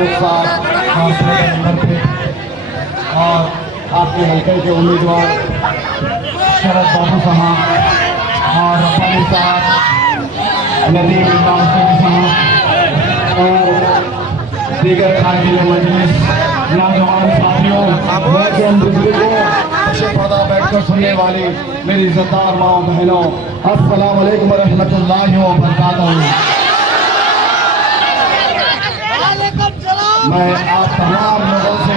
फारूक साहब master number पे और आपके हल्के के उम्मीदवार शरद बाबू साहब और रब्बानी साहब, नदीम इमाम साहब और दीगर खातिन मजलिस, नौजवान साथियों, बुजुर्गों, पर्दा बैठकर सुनने वाली मेरी इज्जतदार माँ बहनों, अस्सलाम वालेकुम रहमतुल्लाहि व बरकातहू। मैं आप तमाम लोगों से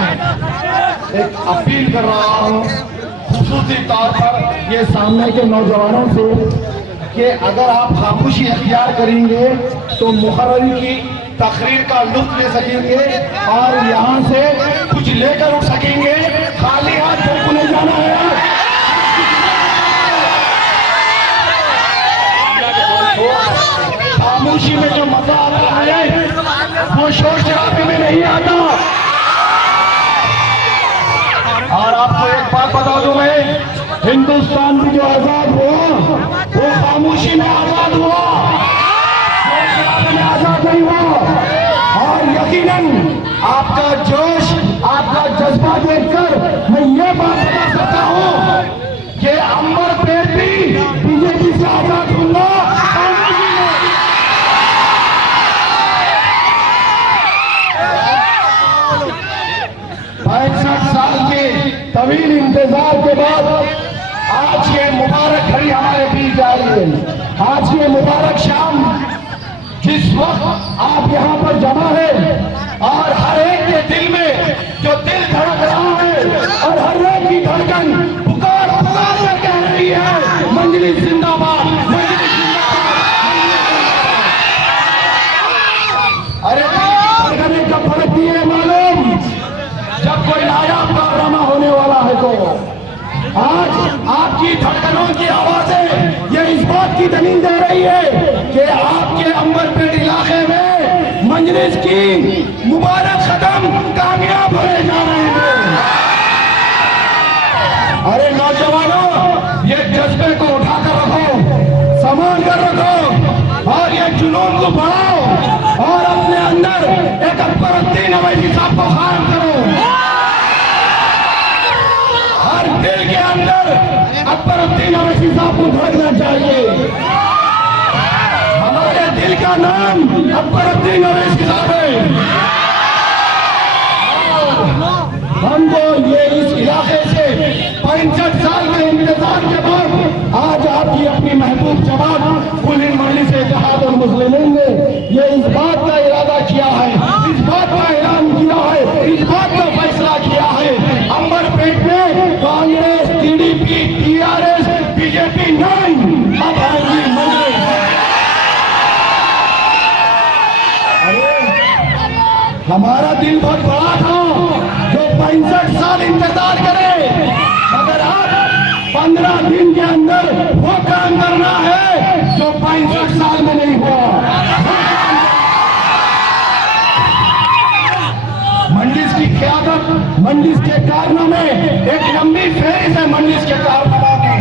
एक अपील कर रहा हूँ, खुसूसी तौर पर ये सामने के नौजवानों से, कि अगर आप खामोशी अख्तियार करेंगे तो मुकर्ररी की तकरीर का लुत्फ ले सकेंगे और यहाँ से कुछ लेकर उठ सकेंगे। खाली हाथ बिल्कुल नहीं जाना है। खामोशी में जो मजा आता है वो शोर शराबे में नहीं आता। और आपको एक बात बता दूं मैं, हिंदुस्तान भी जो आजाद हुआ वो खामोशी में आजाद हुआ, शोर शराबे में आजाद नहीं हुआ। और यकीनन आपका जोश, आपका जज्बा देखकर मैं ये बात बता सकता हूं कि अंबर पेट भी बीजेपी से आजाद होगा। 65 साल के तवील इंतजार के बाद आज ये मुबारक घड़ी हमारे बीच आ रही है। आज ये मुबारक शाम जिस वक्त आप यहाँ पर जमा है और हर एक के दिल में जो दिल धड़क रहा है और हर एक की धड़कन पुकार पुकार कर कह रही है, मंजलिस जिंदाबाद, मंजलिस जिंदाबाद। अरे धड़कनें कब फड़कती है मालूम? जब कोई नायाब कारनामा होने वाला है। तो आज आपकी धड़कनों की आवाजें ये इस बात की दलील दे रही है कि आपके अंबरपेट इलाके में मजलिस की मुबारक कदम कामयाब होने जा रहे हैं। अरे नौजवानों, ये जज्बे को उठाकर रखो, संभाल कर रखो और ये जुनून को बढ़ाओ और अपने अंदर एक अकबरुद्दीन अवैसी साहब को कायम करो। हर दिल के अंदर अकबरुद्दीन अवैसी साहब को धड़कना चाहिए। हमारे दिल का नाम अकबरुद्दीन अवैसी साहब है। हमको ये इस इलाके से 65 साल के इंतजार के बाद आज आपकी अपनी महबूब जमात कुल मजलिस इत्तेहाद और मुस्लिमीन ने ये इस बात का इरादा किया है, इस बात का ऐलान किया है, इस बात का फैसला किया है, अंबरपेट में कांग्रेस, टीडीपी, टीआरएस, बीजेपी नहीं, अब आएगी मजलिस। अरे हमारा दिल बहुत बड़ा था जो 65 साल इंतजार करे, मगर आप 15 दिन के अंदर वो काम करना है जो 65 साल में नहीं हुआ। मंजिस की क़यादत, मंजिस के कारनामे, एक लंबी फेरिस्त है मंजिस के कारनामों की।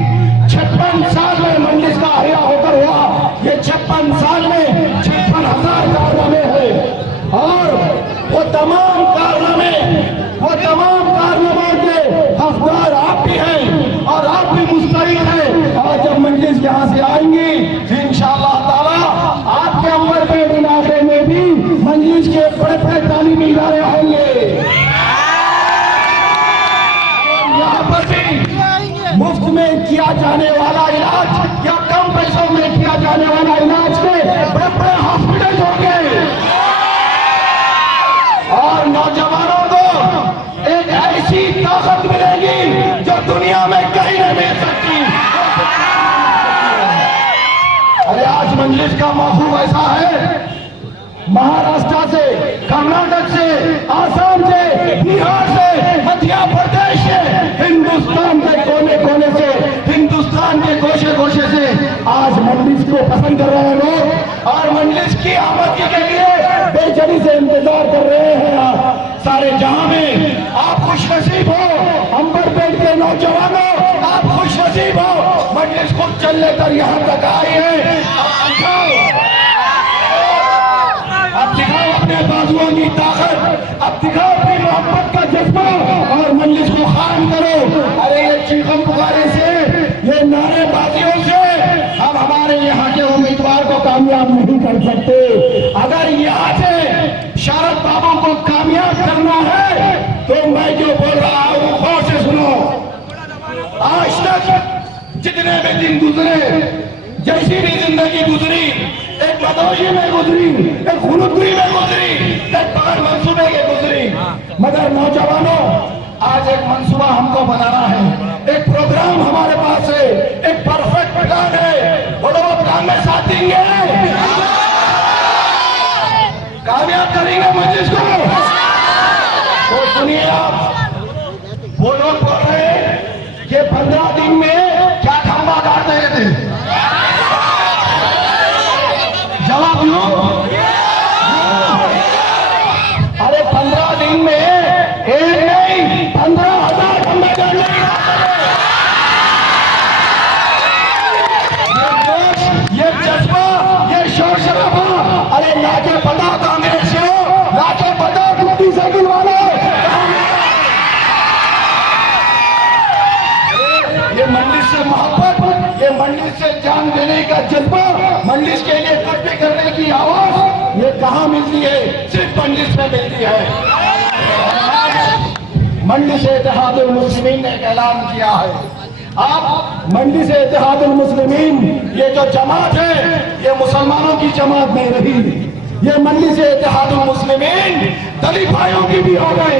56 साल में मंजिस का अहिया होकर हुआ, ये 56 साल में 56,000 कारनामे हैं और वो तमाम कारनामों के हकदार आप भी हैं और आप भी मुस्तहिक हैं। और जब मंजिस यहाँ से आएंगी इंशाअल्लाह ताला आपके अंबरपेट इलाके में भी मंजिस के बड़े बड़े तालीमी इदारे होंगे। यहाँ पर भी मुफ्त में किया जाने वाला इलाज या कम पैसों में किया जाने वाला इलाज के बड़े बड़े हॉस्पिटल होंगे। और नौजवानों को एक ऐसी ताकत मिलेगी जो दुनिया में कहीं नहीं मिल सकती। अरे आज मजलिस का मौजू ऐसा है, महाराष्ट्र से, कर्नाटक से, आसाम से, बिहार से, मध्य प्रदेश से, हिंदुस्तान के कोने कोने से, हिंदुस्तान के गोशे गोशे से आज मजलिस को पसंद कर रहे हैं लोग और मजलिस की आमदनी के लिए बेचैनी से इंतजार कर रहे हैं। सारे जहां में आप खुशनसीब हो, अंबरपेट के नौजवानों आप खुशनसीब हो, मजलिस खुद चल लेकर यहाँ तक आई है। अब दिखाओ अपने बाजुओं की ताकत, अब दिखाओ अपनी मोहब्बत का जज्बा और मजलिस को खान करो। अरे ये चीखों पुकारे से, ये नारेबाजियों से हम हमारे यहाँ के उम्मीदवार को कामयाब नहीं कर सकते। अगर यहाँ से शरद बाबू को कामयाब करना है तो मैं जो बोल रहा हूँ गौर से सुनो। आज तक जितने भी दिन गुजरे, जैसी भी जिंदगी गुजरी, एक बदौशी में गुजरी, एक खुनुद्री में गुजरी, एक बगैर मंसूबे के गुजरी, मगर नौजवानों आज एक मंसूबा हमको बनाना है, एक प्रोग्राम हमारे पास है, एक परफेक्ट प्लान है। बोलो प्लान में साथ देंगे, कामयाब करेंगे मजलिस को। तो सुनिए आप, वो लोग बोल रहे हैं कि 15 दिन में क्या खंबा गाड़ रहे थे, जवाब लो। अरे 15 दिन में एक नहीं 15,000 खंबे गाड़ रहे, ये जज्बा, ये शोर शराबा, अरे लाके पता कांग्रेस हो, लाके पता कुत्ती साइकिल वाले, ये मंडलिस से मोहब्बत, ये मंडलिस से जान देने का जज्बा, मंडलिस के लिए कुछ भी करने की आवाज, ये कहाँ मिलती है? सिर्फ मंडलिस में मिलती है। मंडलिस इत्तेहादुल मुस्लिमीन ने ऐलान किया है। आप मंडलिस इत्तेहादुल मुस्लिमीन, ये जो जमात है ये मुसलमानों की जमात नहीं रही, ये मंडलिस इत्तेहादुल मुस्लिमीन दलित भाइयों की भी हो गई,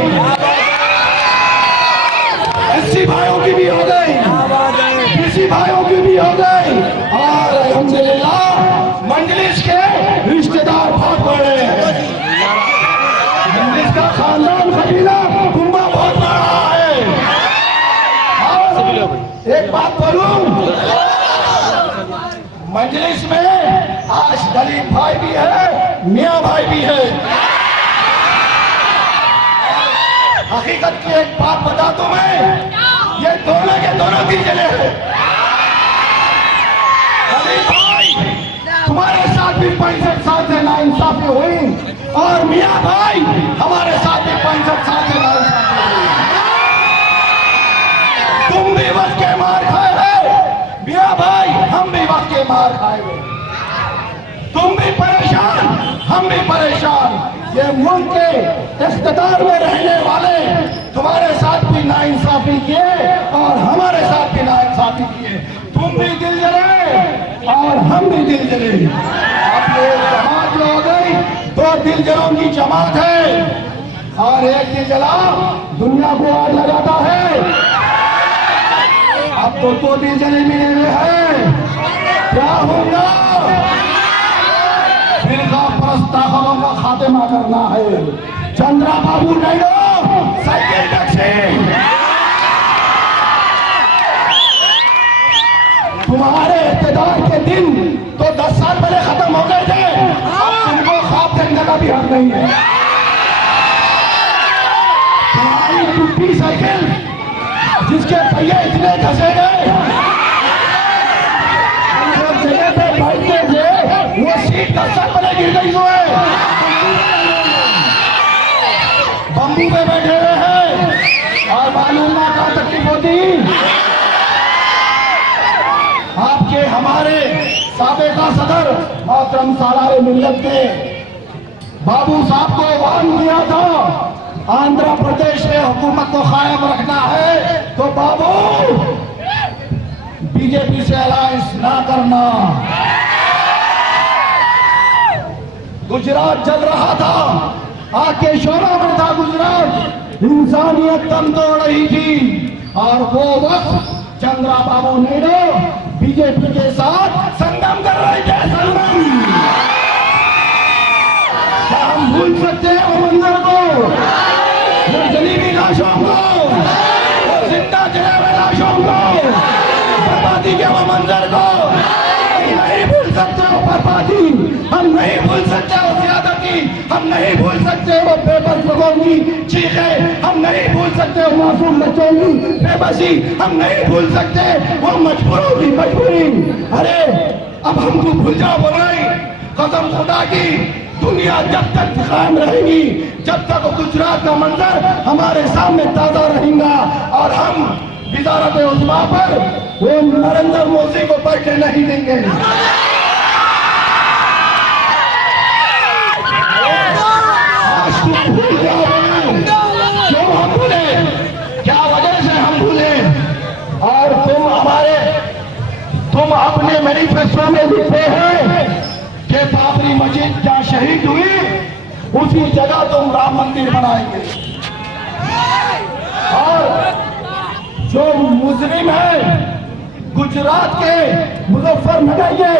एससी भाइयों की भी हो गई, बीसी भाइयों की भी हो गई, और अल्हम्दुलिल्लाह मंडलिस के रिश्तेदार बहुत बड़े हैं, मंडलिस का खानदान कबीला कुंबा बहुत बड़ा है। एक बात बोलूं, मजलिस में आज दलित भाई भी है, मियां भाई भी है। हकीकत की एक बात बता दूं मैं, ये दोनों के दोनों दिल जले हैं। दलित भाई तुम्हारे साथ भी 65 साल से नाइंसाफी हुई, और मियां भाई हमारे साथ भी 65 साल से नाइंसाफी हुई। तुम भी वक्त के मार खाए हो मियां भाई, हम भी वक्त के मार खाए हो। तुम भी परेशान, हम भी परेशान। ये मुल्क के इख्तिदार में रहने वाले तुम्हारे साथ भी नाइंसाफी किए और हमारे साथ भी नाइंसाफी किए। तुम भी दिल जले और हम भी दिल जले। अब ये जमात जो हो गई, 2 दिल जलों की जमात है, और एक दिल जला दुनिया को आग लगाता है। अब तो 2 दिल जले मिले हुए हैं, क्या होगा? फिरका परस्त ताकतों का खात्मा करना है। चंद्रबाबू नायडू साइकिल टैक्सी, तुम्हारे इख्तिदार के दिन तो 10 साल पहले खत्म हो गए थे, अब तुमको ख्वाब देखने का भी हक नहीं है। तुम्हारी टूटी साइकिल जिसके पहिए इतने घसे गए, जगह पे बैठते थे वो सीट 10 साल पहले गिर गई हुए, बम्बू पे बैठे हुए हैं और मालूम ना क्या तकलीफ होती। आपके हमारे साबिका सदर मोहतरम सालारे मिल्लत ने बाबू साहब को वार्न किया था, आंध्र प्रदेश में हुकूमत को कायम रखना है तो बाबू बीजेपी से अलायंस ना करना। गुजरात जल रहा था, आग के शोरों में था गुजरात, इंसानियत दम तोड़ रही थी, और वो वक्त चंद्रबाबू नायडू बीजेपी के साथ संगम कर रहे थे। संगम क्या हम भूल सकते हैं वो मंजर को, वो जली हुई लाशों को, वो जिंदा जले हुए लाशों को, बर्बादी के वो मंजर को? नहीं भूल सकते वो बर्बादी, हम नहीं भूल सकते वो ज्यादती, हम नहीं भूल सकते वो बेबस लोगों की चीखें, हम नहीं भूल सकते वो मासूम बच्चों की बेबसी, हम नहीं भूल सकते वो मजबूरों की मजबूरी। अरे अब हमको भूल जाओ बोल रही, कसम खुदा की दुनिया जब तक कायम रहेगी, जब तक गुजरात का मंजर हमारे सामने ताजा रहेगा और हम वजारत उज़्मा पर वो नरेंद्र मोदी को बैठने नहीं देंगे। आज तुम भूल जाओ क्यों हम भूले, क्या वजह से हम भूले। और तुम अपने मैनिफेस्टो में लिखते हैं कि बाबरी मस्जिद जहां शहीद हुई उसी जगह तुम राम मंदिर बनाएंगे। और जो मुजरिम है गुजरात के मुजफ्फरनगर के,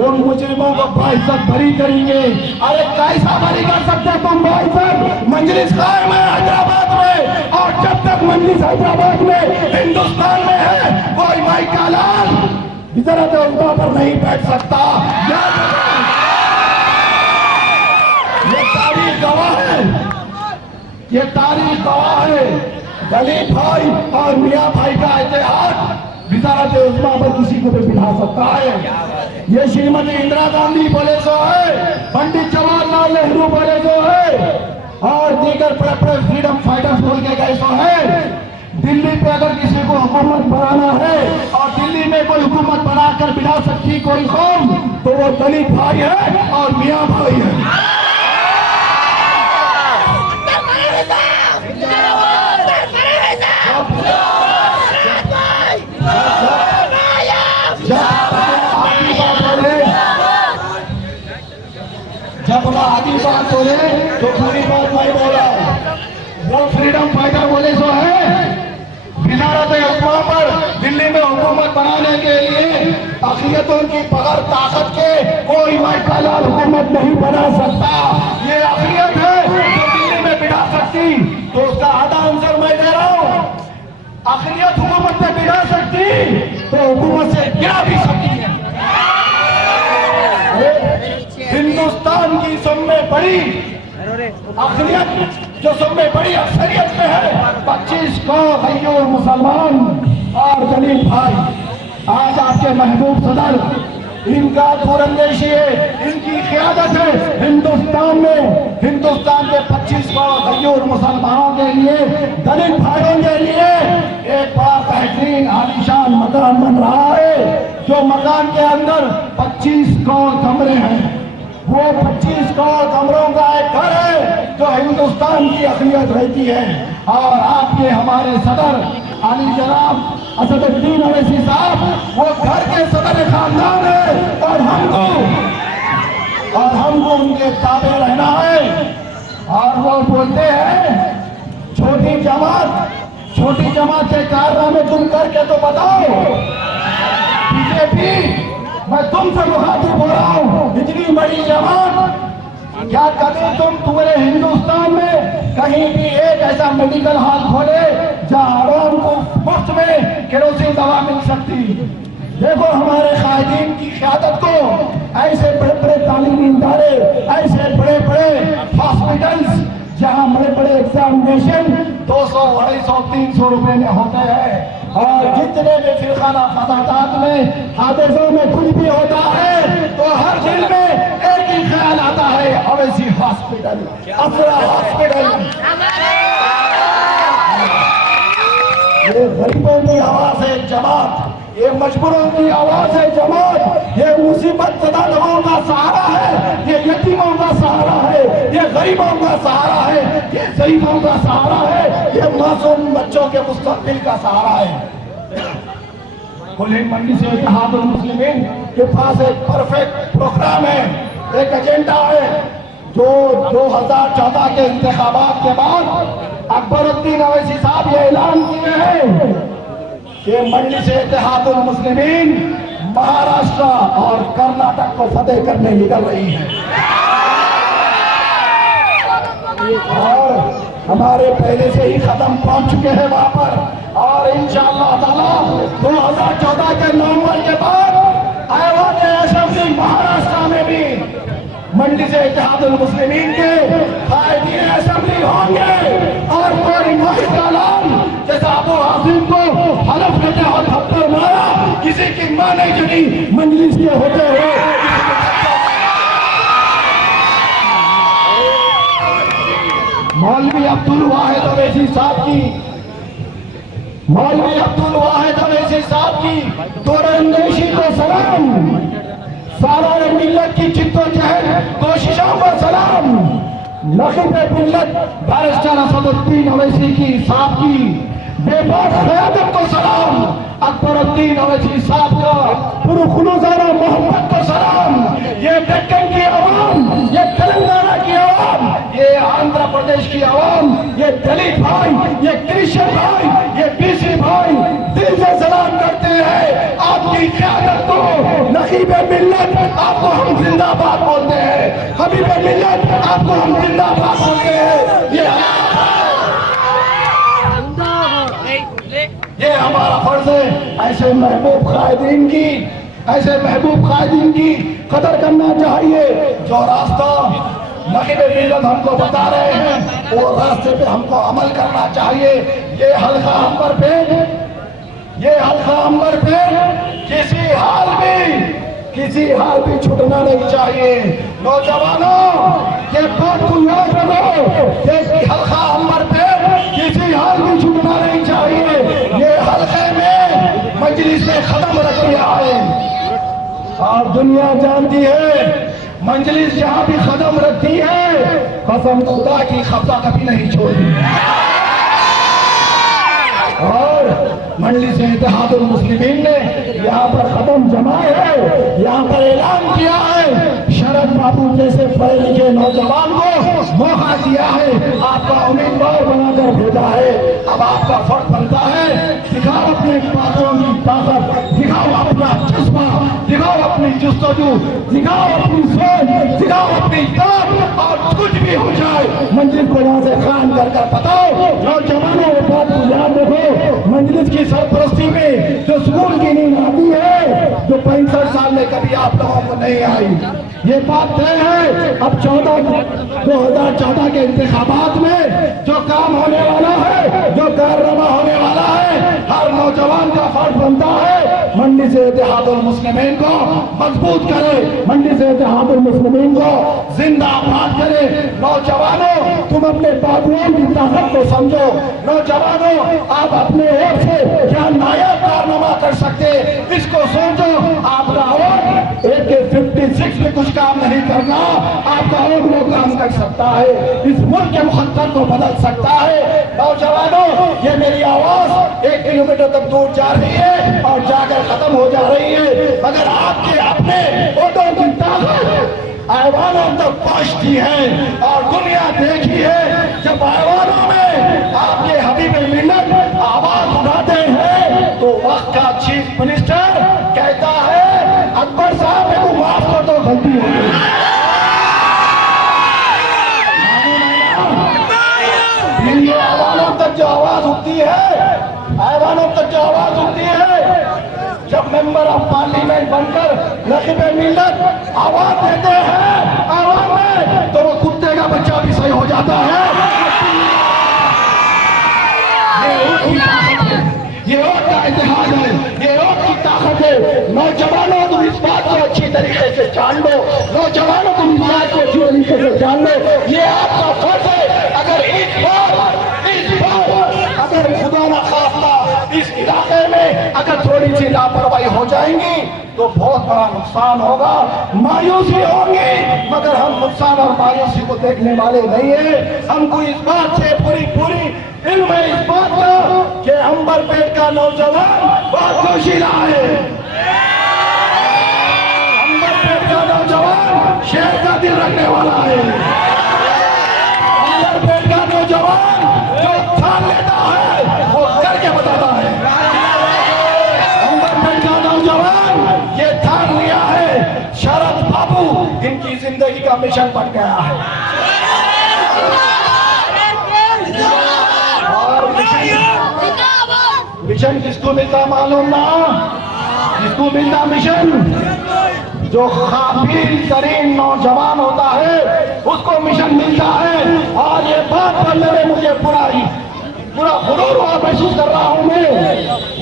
उन मुजरिमों को बाइज्जत बरी करेंगे। अरे कैसा बरी कर सकते तुम बाइज्जत? मजलिस कायम है हैदराबाद में, और जब तक मजलिस हैदराबाद में हिंदुस्तान में है कोई माई का लाल वज़ारत उज़्मा पर नहीं बैठ सकता। ये तारीख गवाह है, ये तारीख गवाह है। दलित भाई और मियाँ भाई का इतिहास वज़ारत उज़्मा पर किसी को भी बिठा सकता है। ये श्रीमती इंदिरा गांधी बोले सो है, पंडित जवाहरलाल नेहरू बोले सो है, और दीगर फ्रीडम फाइटर्स बोल के गए सो है। दिल्ली पे अगर किसी को हुकूमत बनाना है और दिल्ली में कोई हुकूमत बनाकर बिठा सकती कोई कौम, तो वो दलित भाई है और मियाँ भाई है। जब वह आधी बात बोले तो पूरी बात नहीं बोला। वो फ्रीडम फाइटर बोले सो है, वज़ारत उज़्मा पर दिल्ली में हुकूमत बनाने के लिए अक़लियतों की पकड़ ताकत के कोई माइकालाल हुकूमत नहीं बना सकता। ये अक़लियत है जो दिल्ली में बिठा सकती, तो उसका आधा आंसर मैं दे रहा हूँ। अक़लियत हुकूमत में बिठा सकती तो हुकूमत से गिरा भी सकती है। हिंदुस्तान की सब में बड़ी अक़लियत जो सब में बड़ी अक्सरियत में है 25 करोड़ भाइयों मुसलमान और दलित भाई, आज आपके महबूब सदर इनका दूरंदेशी है, इनकी क़यादत है हिंदुस्तान में, हिंदुस्तान के 25 करोड़ भाइयों और मुसलमानों के लिए, दलित भाइयों के लिए एक बड़ा बेहतरीन आलीशान मकान बन रहा है। जो मकान के अंदर 25 करोड़ कमरे हैं, वो 25 करोड़ कमरों का एक घर है जो हिंदुस्तान की अक़लियत रहती है। और आपके हमारे सदर अली जनाब असदुद्दीन अवैसी साहब वो घर के सदर खानदान है, और हमको उनके ताबे रहना है। और वो बोलते हैं छोटी जमात के कारनामे तुम करके तो बताओ। बीजेपी, मैं तुमसे मुखातिब हो रहा हूँ, इतनी बड़ी जमात, क्या कभी तुम पूरे हिंदुस्तान में कहीं भी एक ऐसा मेडिकल हॉल खोले जहाँ आवाम को मुफ्त में केरोसिन दवा मिल सकती? देखो हमारे कायदीन की क़यादत को, ऐसे बड़े बड़े तालीमी इदारे, ऐसे बड़े बड़े हॉस्पिटल्स जहाँ बड़े बड़े एग्जामिनेशन 200, 250, 300 रुपए में होते हैं, और जितने भी फिरखाना फसादात में हादसों में कुछ भी होता है तो हर दिल में एक ही ख्याल आता है, अवैसी हॉस्पिटल, अफरा हॉस्पिटल। ये गरीबों की आवाज है जमात, ये मजबूरों की आवाज है जमात, ये मुसीबत ज़दा लोगों का सहारा है, ये यतीमों का सहारा है, ये गरीबों का सहारा है, ये ज़ईफ़ों का सहारा है, ये मासूम बच्चों के मुस्तक़बिल का सहारा है। कुल हिंद मजलिस इत्तेहादुल मुस्लिमीन के पास एक परफेक्ट प्रोग्राम है, एक एजेंडा है, जो 2014 के इंतखाबात के बाद अकबरुद्दीन अवैसी साहब ये ऐलान किए हैं कि मजलिस इत्तेहादुल मुस्लिमीन महाराष्ट्र और कर्नाटक को फतेह करने निकल रही है। और हमारे पहले से ही कदम पहुंच चुके हैं वहां पर, और इंशाअल्लाह ताला 2014 के नवंबर के बाद ऐवान असेंबली महाराष्ट्र में भी मजलिस इत्तेहादुल मुस्लिमीन के कायदीन असेंबली होंगे, और कोई महिलान जैसा अबू हासिम को हलफ लेते और थप्पड़ मारा, किसी की मां नहीं चली मजलिस के होते हुए। मौलवी अब्दुल वाहिद अवैसी साहब की, मौलवी अब्दुल वाहिद अवैसी साहब की दूरअंदेशी को सलाम, सालार मिल्लत की जिद्दोजहद कोशिशों को सलाम, नखीब मिल्लत बैरिस्टर असदुद्दीन अवैसी की साहब की बेबाक क़यादत को सलाम, अकबरुद्दीन अवैसी साहब का पुरखुलूसाना मोहब्बत को सलाम। ये दक्कन की आवाम, ये तेलंगाना की आवाम, ये आंध्र प्रदेश की आवाम, ये दलित भाई, ये क्रिश्चियन भाई, ये बीसी भाई दिल से सलाम करते हैं आपकी क़यादत को। नखीब मिल्लत आपको हम जिंदाबाद बोलते हैं, हबीब मिल्लत आपको हम जिंदाबाद बोलते हैं। ये हमारा फर्ज है। ऐसे महबूब कायदीन की, ऐसे महबूब कायदीन की कदर करना चाहिए। जो रास्ता नखीब मिल्लत हमको बता रहे हैं वो रास्ते पे हमको अमल करना चाहिए। ये हल्का अंबर पे, ये हल्का अंबर पे किसी हाल भी छूटना नहीं चाहिए। नौजवानों ये बात को याद रखो, ये हल्का अंबर पे किसी हाल भी छूटना नहीं चाहिए। ये हल्के में मजलिस से कदम रख दिया है और दुनिया जानती है मजलिस जहां भी कदम रखती है कसम खुदा की कब्जा कभी नहीं छोड़ती। और मजलिस इत्तेहादुल मुस्लिमीन ने यहाँ पर कदम जमाए है, यहाँ पर ऐलान किया है, शरद बाबू जैसे पढ़े लिखे नौजवान को मौका दिया है, आपका उम्मीदवार बनाकर भेजा है। अब आपका फर्ज बनता है दिखाओ अपने बातों की ताकत, दिखाओ अपना जज्बा, दिखाओ अपनी जुस्तजू, दिखाओ अपनी सोच, दिखाओ अपनी ताकत। और कुछ भी हो जाए मंजिल को यहाँ से खान कर बताओ। नौजवानों को बात को याद रखो, मंजिल की सरपरस्ती में जो सुकून की नींद आती है जो 65 साल में कभी आप लोगों को नहीं आई, ये बात तय है। अब 2014 के इंतखाबात में जो काम होने वाला है, जो कारनामा होने वाला है, हर नौजवान का फर्ज बनता है मंडी से इत्तेहादुल मुस्लिमीन को मजबूत करे, मंडी से इत्तेहादुल मुस्लिमीन को जिंदाबाद करे। नौजवानों तुम अपने बाबुओं की ताकत को समझो। नौजवानों आप अपने ओर से क्या नायाब कारनामा कर सकते इसको सोचो। आपका वोट AK-56 में कुछ काम नहीं करना, आपका वोट वो काम कर सकता है, इस मुल्क के मुकद्दर को बदल सकता है। नौजवानों ये मेरी आवाज 1 किलोमीटर तक दूर जा रही है और जाकर खत्म हो जा रही है, मगर आपके अपने वोटों की ताकत ऐवानों तक पहुंचती है। और दुनिया देखी है जब ऐवानों में आपके हबीब मिल्लत आवाज उठाते हैं तो वक्त का चीफ मिनिस्टर कहता है अकबर साहब मेरे को माफ कर दो, गलती हो गई। ऐवानों तक जो आवाज उठती है, ऐवानों तक जो आवाज उठती है, जब मेंबर ऑफ पार्लियामेंट बनकर नखीब मिल्लत आवाज देते हैं आवाज में, तो वो कुत्ते का बच्चा भी सही हो जाता है। ये वोट का इतिहास है, ये वोट की ताकत है। नौजवानों तुम इस बात को अच्छी तरीके से जान लो, नौजवानों तुम इस बात को अच्छी तरीके से जान लो, ये आपका फर्ज है। अगर इस बार अगर खुदा ना खास्ता इस इलाके में अगर थोड़ी सी लापरवाही हो जाएंगी तो बहुत बड़ा नुकसान होगा, मायूसी होगी, मगर हम नुकसान और मायूसी को देखने वाले नहीं है। हमको इस बात से पूरी इल्म है इस बात का कि अंबरपेट का नौजवान बहुत जोशीला है, अंबरपेट का नौजवान शेर का दिल रखने वाला है, अंबरपेट का नौजवान जो ठान लेता है वो करके बताता है। अंबरपेट का नौजवान ये ठान लिया है शरद बाबू इनकी जिंदगी का मिशन बन गया है। मिशन किसको मिलता मालूम ना, किसको मिलता मिशन? जो काबिल तरीन नौजवान होता है उसको मिशन मिलता है। और ये बात करने में मुझे पूरा गुरूर और महसूस कर रहा हूँ।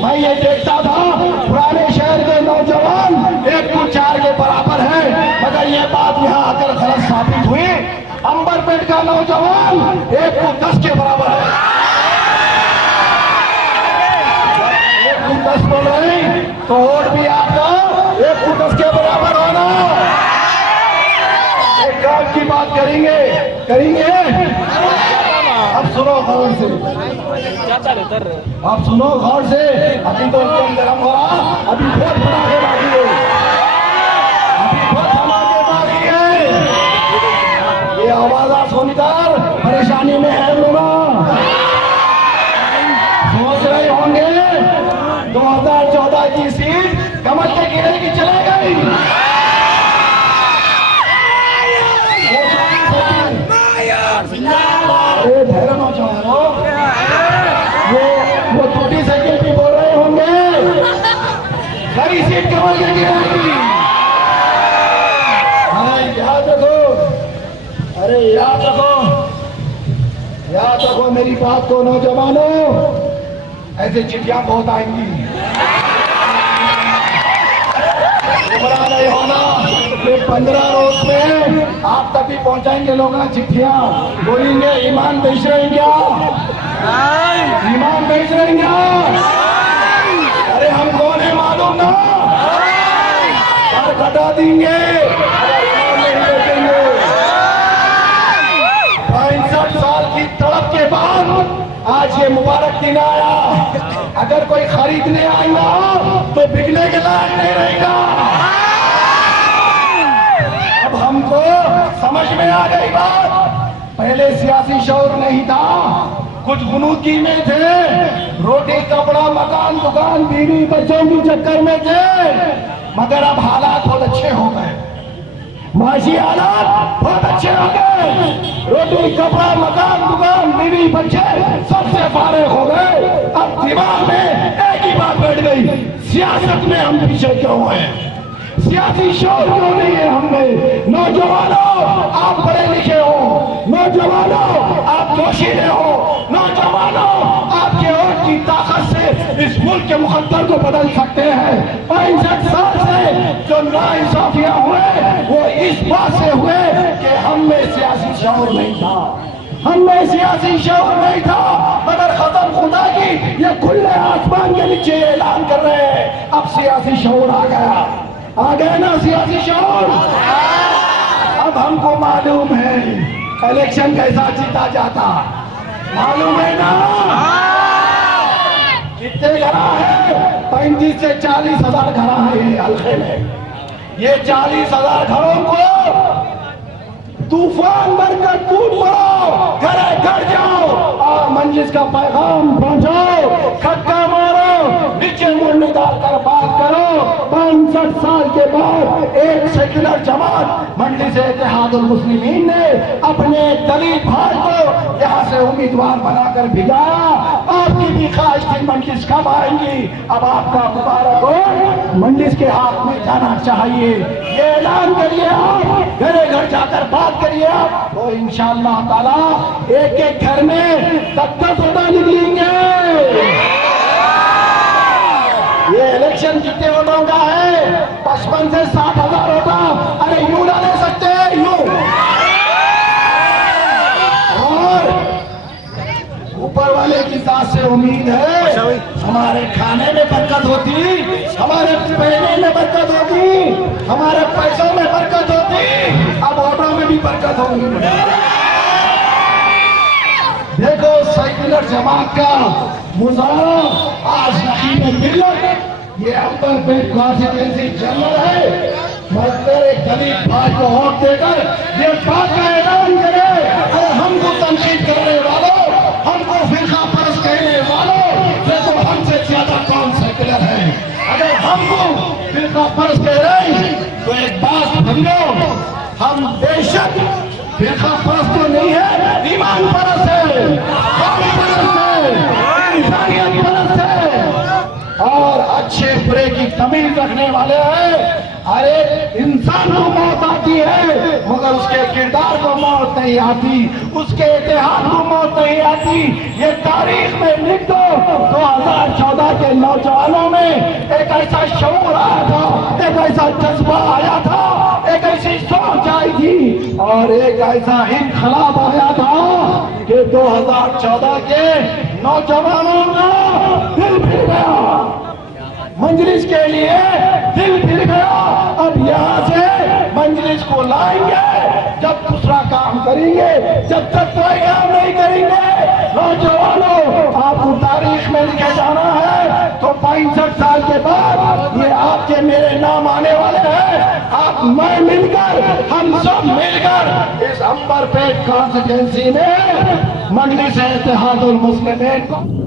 मैं ये देखता था पुराने शहर के नौजवान 1 to 4 के बराबर है, मगर ये बात यहाँ आकर गलत साबित हुई। अंबरपेट का नौजवान 1 को 10 के बराबर है। 1 को 10 बोल रहे तो वोट भी आपका 1 को 10 के बराबर होना। एक काम की बात करेंगे अब सुनो गौर से, आप सुनो गौर से। अभी तो एकदम गर्म हो रहा, अभी बहुत धमाके बाकी है, अभी बहुत धमाके बाकी है। ये आवाज सुनकर परेशानी में है लोग, सोच रहे होंगे 2014 की सीट कमल के गिरे की चले गई। धैर्य नौजवानों, वो टूटी साइकिल भी बोल रहे होंगे खरी सीट कमल के गिरेगी। याद रखो, अरे याद रखो मेरी बात को नौजवानों। ऐसे चिट्ठियां बहुत आएंगी, घबरा नहीं होना। ये 15 रोज में आप तक भी पहुंचाएंगे लोग ना चिट्ठियां, बोलेंगे ईमान बेच रहे हैं क्या, ईमान बेच रहे हैं क्या। अरे हम कौन है मालूम ना, सर कटा देंगे अगर ईमान नहीं बेचेंगे। 65 साल की तड़प के बाद आज ये मुबारक दिन आया। अगर कोई खरीदने आएगा तो बिकने के लायक नहीं रहेगा। अब हमको समझ में आ गई बात, पहले सियासी शौर नहीं था, कुछ गुनूकी में थे, रोटी कपड़ा मकान दुकान बीवी बच्चों के चक्कर में थे। मगर अब हालात बहुत अच्छे हो गए, माशी हालात बहुत अच्छे हो गए। रोटी कपड़ा मकान दुकान बीवी बच्चे सबसे फारिग हो गए। अब दिमाग में एक ही बात बैठ गई, सियासत में हम पीछे क्यों हैं, सियासी शौर क्यों नहीं है हमें। नौजवानों आप पढ़े लिखे हो, नौजवानों आप जोशीले हो, नौजवानों आपके वोट की ताकत से इस मुल्क के मुकद्दर को बदल सकते हैं। 65 साल से जो नाइंसाफियां हुए वो इस बात से हुए कि हम में सियासी शौर नहीं था, हमने सियासी शौर नहीं था। मगर खत्म खुदा की ये खुले आसमान के नीचे ऐलान कर रहे हैं, अब सियासी शौर आ गया ना सियासी शौर। अब हमको मालूम है इलेक्शन कैसा जीता जाता, मालूम है ना। कितने घरा है, 35 से 40 हजार घरा है ये हल्के में। ये 40 हजार घरों को तूफान भरकर टूट पड़ो, घर घर जाओ और मंजिल का पैगाम पहुंचाओ, खक्का मारो, नीचे मुंडी डालकर बात करो। 65 साल के बाद एक सेक्युलर जमात मंडी से इत्तेहादुल मुस्लिमीन ने अपने दलित भाई को यहाँ से उम्मीदवार बनाकर भिजाया। आपकी भी ख्वाहिश थी मंडिस कब आएंगी, अब आपका मुबारक हो मंडिस के हाथ में जाना चाहिए। ये ऐलान करिए, आप घरे घर जाकर बात करिए आप, तो इंशाअल्लाह ताला एक एक घर में 10-10 वोटा निकलेंगे। ये इलेक्शन कितने वोटों का है, 55 से 60 हजार वोटा। अरे यूं ना ले सकते हैं, यूं। और ऊपर वाले की साथ से उम्मीद है हमारे खाने में बरकत होती, हमारे पहने में बरकत होती, हमारे पैसों में बरकत होती, अब वोटों में भी बरकत होगी। देखो सेक्युलर जमात का मुजाहरा आज नकीब मिल्लत, ये अंबरपेट कॉन्स्टिट्यूंसी जनरल है, मगर एक दलित भाई को वोट देकर ये बात का ऐलान करे, अरे हमको तनकीद करने वालों, हमको फिरका परस्त कहने वालों, देखो हमसे ज्यादा कौन सेक्युलर है। अगर हमको फिरका परस्त कह रहे हैं तो एक बात समझो, हम बेशक फिरका परस्त तो नहीं है, ईमान परस्त है, कौम परस्त है, इंसानियत परस्त है और अच्छे बुरे की तमीज रखने वाले हैं। अरे इंसान को मौत आती है मगर उसके किरदार को मौत नहीं आती, उसके इतिहास को मौत नहीं आती। ये तारीख में लिख दो, 2014 के नौजवानों में एक ऐसा शऊर आया था, एक ऐसा जज्बा आया था, एक ऐसी सोच आई थी और एक ऐसा इनकलाब आया था कि 2014 के नौजवानों का दिल फिर गया, मजलिस के लिए दिल फिर गया। अब यहाँ से मजलिस को लाएंगे, जब दूसरा काम करेंगे, जब तक कोई काम नहीं करेंगे। नौजवानों, आपको तारीख में लिखे जाना है तो 65 साल के बाद ये आपके मेरे नाम आने वाले हैं। आप मैं मिलकर, हम सब मिलकर इस अंबरपेट कॉन्स्टिट्यूंसी में मजलिस इत्तेहादुल मुस्लिमीन को